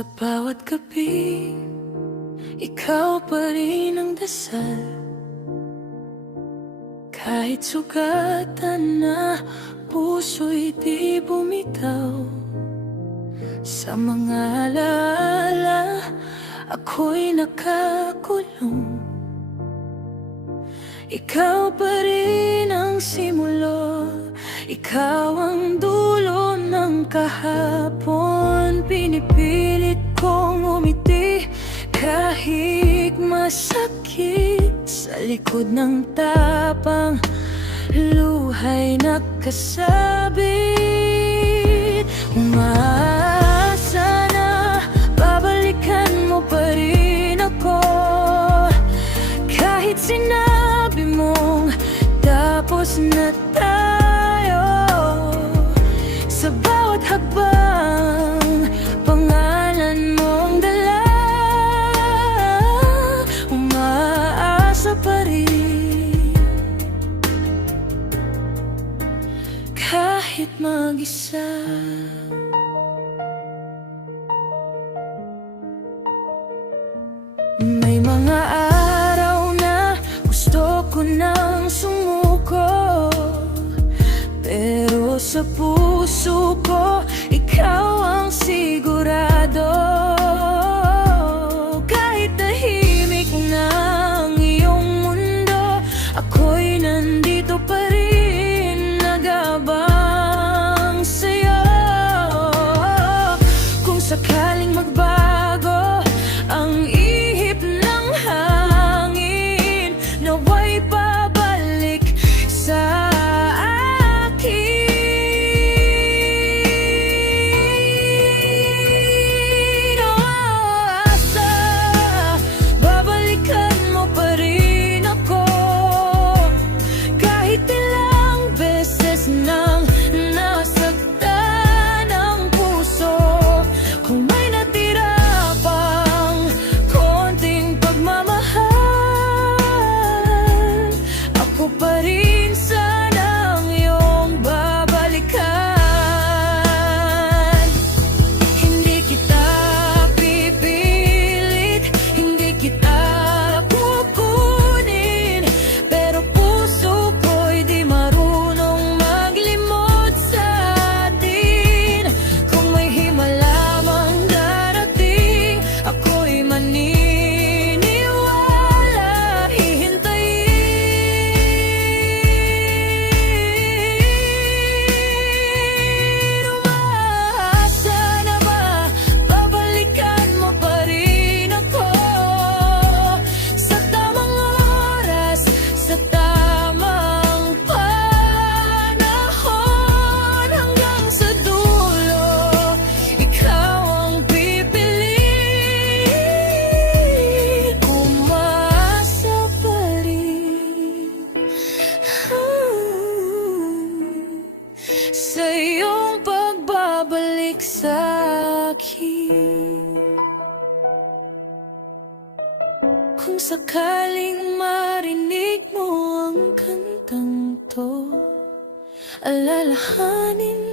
Sa bawat gabi, ikaw pa rin ang dasal. Kahit sugatan na puso'y di bumitaw. Sa mga alaala, ako'y nakakulong. Ikaw pa rin ang simulo, ikaw ang dulo ng kahapon. Pinipilit kong umiti kahit masakit. Sa likod ng tapang luha'y nakasabit. Umaasa na babalikan mo pa rin ako, kahit sinabi mong tapos na tayo. Sa bawat hakbang, pangalan mong dala. Umaasa pa rin, kahit mag-isa. May mga araw na gusto ko nang sumuko, pero sa puso ko, ikaw ang sigurado. Kahit tahimik na ang iyong mundo, ako'y nandito pa rin, nag-aabang sa'yo. Kung sakaling magbago ang ihip ng hangin, nawa'y pabalik sa sa iyong pagbabalik sa akin. Kung sakaling marinig mo ang kantang to, alalahanin